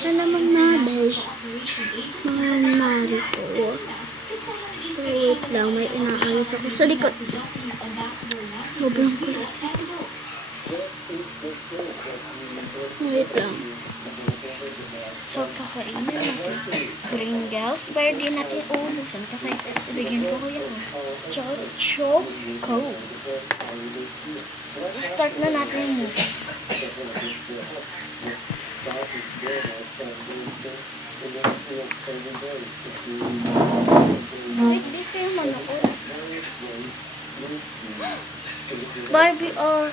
Alamang nabes. Mga mari ko. So, wait lang. May inaayos ako sa likod. Sobrang kulit. Wait lang. So, kakainin natin Pringles. Pero di natin uubusan kasi ibigyan ko kuya ko. Choco. Start na natin yung movie. Wait, dito yung manok ko. Barbie or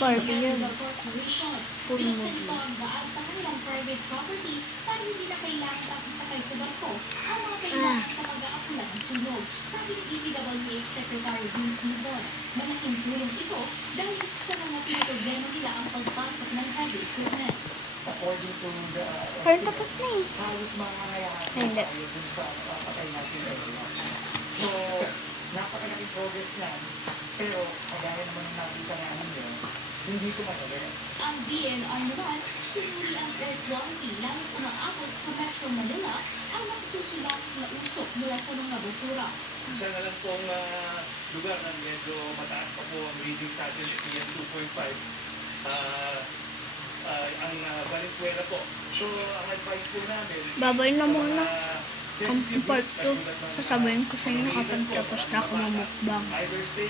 Barbie yun. Full movie. Sabi ni DPWH Secretary Vince Dizon, malaking tulong ito dahil isa sa mga pinoproblema nila ang pagpasok ng heavy equipments. According to the Pero tapos na eh. halos mangangayaan Hindi. tayo dun sa patay natin. So, napakalaking progress yan. Pero, kagaya naman ng nakita namin yun, hindi sumadali. Ang DNR naman, sinuri ang air quality lamang umaabot sa Metro Manila ang nagsusulasok na usok mula sa mga basura. Isa na lang pong lugar na medyo mataas pa po ang readings natin, PM 2.5. Ang Valenzuela po. So, ang advice po namin, Babay na muna. Ang part 2. Sasabihin ko sa inyo kapag tapos na ako mamukbang. either stay